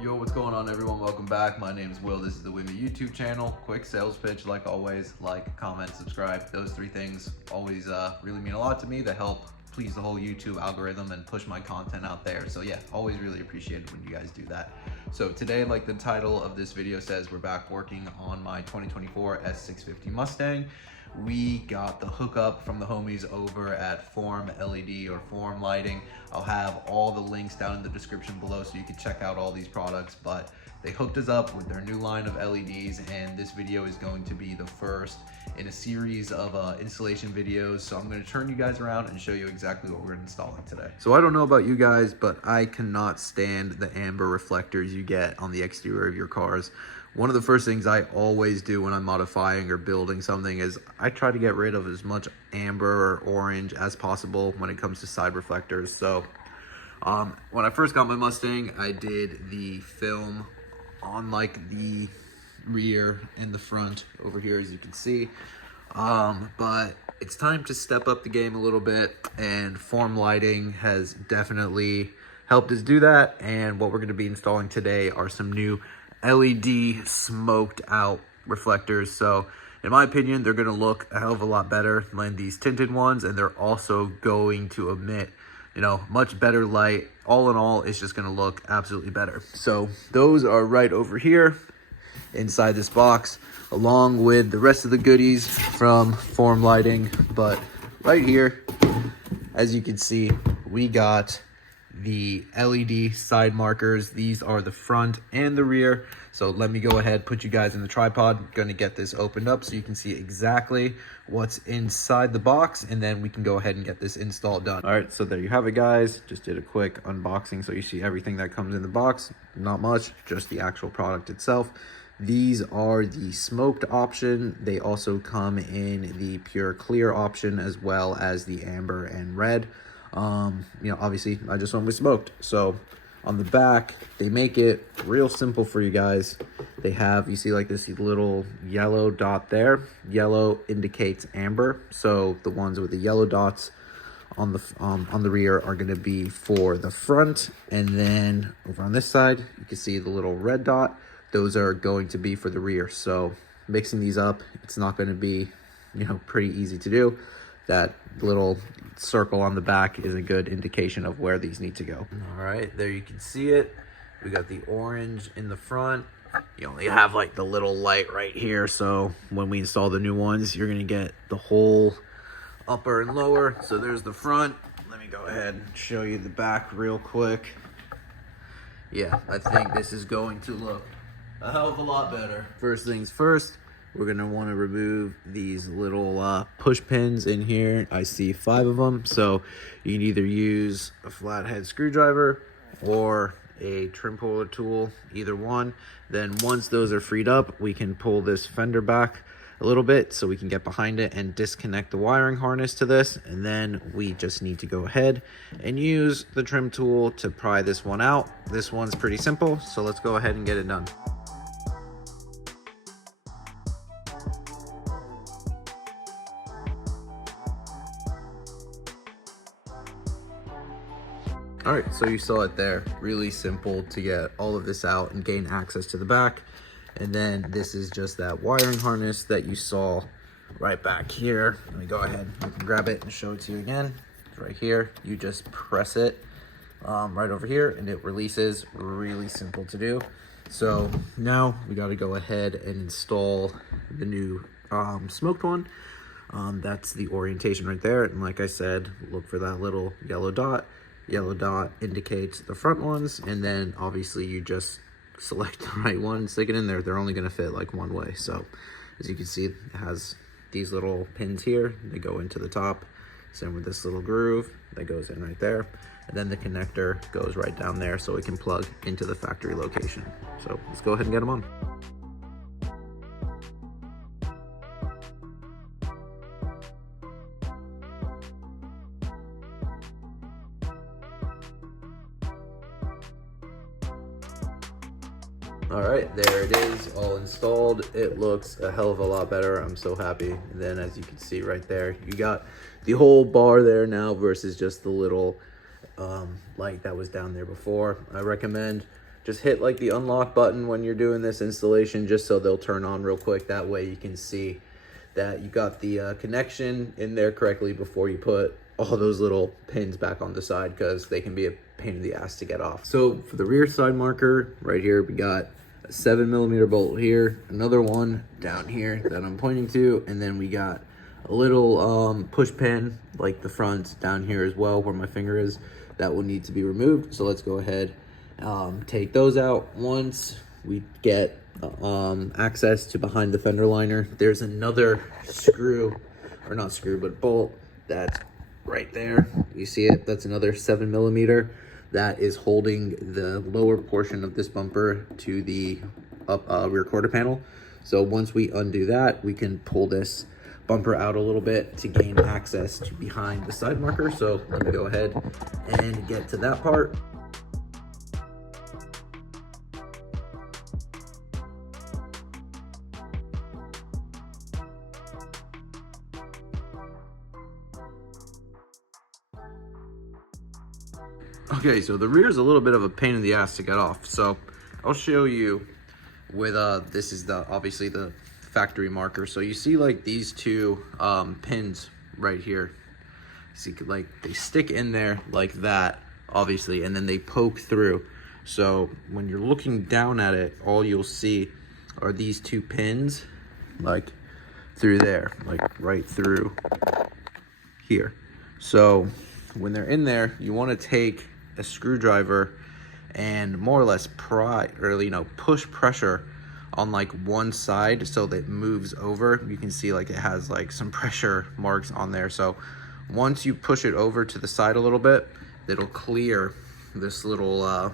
Yo, what's going on, everyone? Welcome back. My name is Will. This is the Wimmy YouTube channel. Quick sales pitch, like always. Like, comment, subscribe. Those three things always really mean a lot to me. They help please the whole YouTube algorithm and push my content out there. So yeah, always really appreciate it when you guys do that. So today, like the title of this video says, we're back working on my 2024 S650 Mustang. We got the hookup from the homies over at Form LED or Form Lighting. I'll have all the links down in the description below so you can check out all these products, but they hooked us up with their new line of LEDs, and this video is going to be the first in a series of installation videos. So I'm going to turn you guys around and show you exactly what we're installing today. So I don't know about you guys, but I cannot stand the amber reflectors you get on the exterior of your cars. One of the first things I always do when I'm modifying or building something is I try to get rid of as much amber or orange as possible when it comes to side reflectors. So when I first got my Mustang, I did the film on like the rear and the front over here, as you can see. But it's time to step up the game a little bit, and Form Lighting has definitely helped us do that. And what we're going to be installing today are some new LED smoked out reflectors. So in my opinion, they're going to look a hell of a lot better than these tinted ones, and they're also going to emit, you know, much better light. All in all, it's just going to look absolutely better. So those are right over here inside this box, along with the rest of the goodies from Form Lighting. But right here, as you can see, we got the LED side markers. These are the front and the rear. So let me go ahead, put you guys in the tripod. Going to get this opened up so you can see exactly what's inside the box, and then we can go ahead and get this install done. All right, so there you have it, guys. Just did a quick unboxing so you see everything that comes in the box. Not much, just the actual product itself. These are the smoked option. They also come in the pure clear option, as well as the amber and red. You know, obviously I just went with smoked. So on the back, they make it real simple for you guys. They have, you see like this little yellow dot there. Yellow indicates amber. So the ones with the yellow dots on the rear are going to be for the front. And then over on this side, you can see the little red dot. Those are going to be for the rear. So mixing these up, it's not going to be, you know, pretty easy to do. That little circle on the back is a good indication of where these need to go. All right, there you can see it. We got the orange in the front. You only have like the little light right here, so when we install the new ones, you're gonna get the whole upper and lower. So there's the front. Let me go ahead and show you the back real quick. Yeah, I think this is going to look a hell of a lot better. First things first, we're going to want to remove these little push pins in here. I see 5 of them. So you can either use a flathead screwdriver or a trim puller tool, either one. Then once those are freed up, we can pull this fender back a little bit so we can get behind it and disconnect the wiring harness to this. And then we just need to go ahead and use the trim tool to pry this one out. This one's pretty simple, so let's go ahead and get it done. All right, so you saw it there. Really simple to get all of this out and gain access to the back. And then this is just that wiring harness that you saw right back here. Let me go ahead, I can grab it and show it to you again. It's right here. You just press it right over here and it releases. Really simple to do. So now we got to go ahead and install the new smoked one. That's the orientation right there. And like I said, look for that little yellow dot. Yellow dot indicates the front ones, and then obviously you just select the right one, stick it in there. They're only going to fit like one way. So as you can see, it has these little pins here. They go into the top. Same with this little groove that goes in right there. And then the connector goes right down there so it can plug into the factory location. So let's go ahead and get them on. All right, there it is, all installed. It looks a hell of a lot better. I'm so happy. And then as you can see right there, you got the whole bar there now versus just the little light that was down there before. I recommend just hit like the unlock button when you're doing this installation, just so they'll turn on real quick. That way you can see that you got the connection in there correctly before you put all those little pins back on the side, because they can be a pain in the ass to get off. So for the rear side marker right here, we got a 7mm bolt here, another one down here that I'm pointing to, and then we got a little push pin like the front down here as well, where my finger is, that will need to be removed. So let's go ahead, take those out. Once we get access to behind the fender liner, there's another screw, or not screw, but bolt that's right there. You see it? That's another 7mm that is holding the lower portion of this bumper to the rear quarter panel. So once we undo that, we can pull this bumper out a little bit to gain access to behind the side marker. So let me go ahead and get to that part. Okay, so the rear is a little bit of a pain in the ass to get off. So I'll show you with, this is obviously the factory marker. So you see like these two pins right here. See, like they stick in there like that, obviously, and then they poke through. So when you're looking down at it, all you'll see are these two pins, like through there, like right through here. So when they're in there, you want to take a screwdriver and more or less pry, or push pressure on like one side so that it moves over. You can see like it has like some pressure marks on there. So once you push it over to the side a little bit, it'll clear this little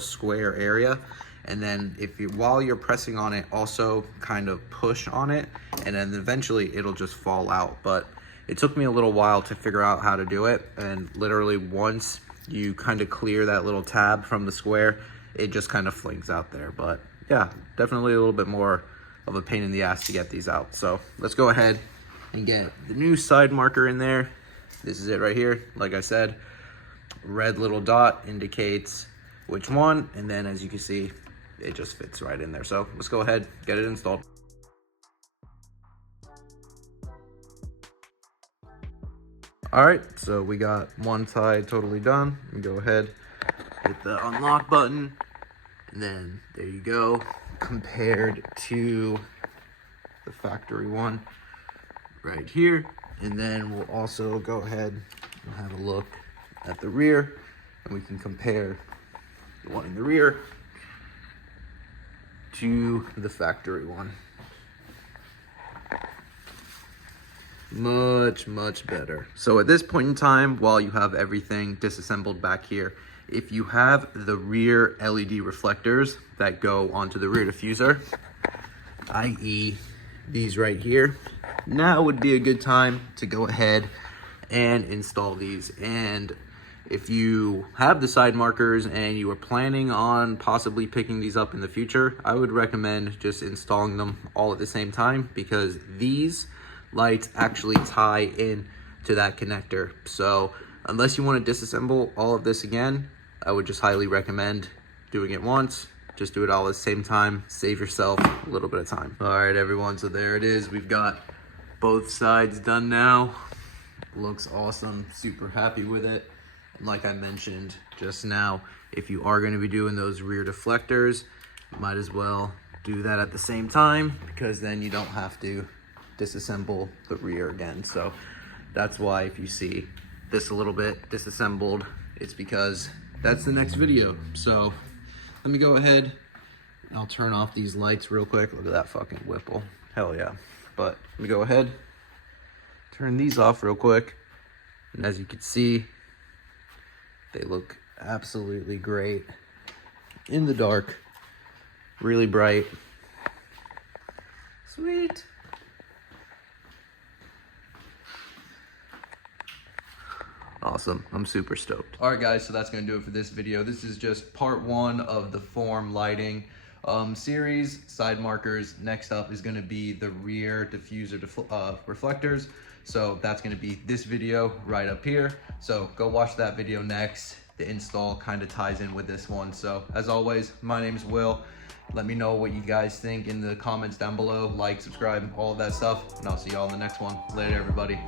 square area. And then while you're pressing on it, also kind of push on it, and then eventually it'll just fall out. But it took me a little while to figure out how to do it, and literally once you kind of clear that little tab from the square, it just kind of flings out there. But yeah, definitely a little bit more of a pain in the ass to get these out. So let's go ahead and get the new side marker in there. This is it right here. Like I said, red little dot indicates which one, and then as you can see, it just fits right in there. So let's go ahead, get it installed. All right, so we got one side totally done. We go ahead, hit the unlock button, and then there you go, compared to the factory one right here. And then we'll also go ahead and have a look at the rear, and we can compare the one in the rear to the factory one. Much better. So at this point in time, while you have everything disassembled back here, if you have the rear LED reflectors that go onto the rear diffuser, i.e. these right here, now would be a good time to go ahead and install these. And if you have the side markers and you are planning on possibly picking these up in the future, I would recommend just installing them all at the same time, because these lights actually tie in to that connector. So unless you want to disassemble all of this again, I would just highly recommend doing it once. Just do it all at the same time, save yourself a little bit of time. All right, everyone, so there it is. We've got both sides done now. Looks awesome, super happy with it. And like I mentioned just now, if you are going to be doing those rear deflectors, might as well do that at the same time, because then you don't have to disassemble the rear again. So that's why if you see this a little bit disassembled, it's because that's the next video. So let me go ahead and I'll turn off these lights real quick. Look at that fucking Whipple, hell yeah. But let me go ahead, turn these off real quick, and as you can see, they look absolutely great in the dark, really bright. Sweet. Awesome, I'm super stoked. All right guys, so that's gonna do it for this video. This is just part one of the form lighting series, side markers. Next up is gonna be the rear diffuser reflectors. So that's gonna be this video right up here. So go watch that video next. the install kind of ties in with this one. So as always, my name is Will. Let me know what you guys think in the comments down below. Like, subscribe, all of that stuff, and I'll see y'all in the next one. Later, everybody.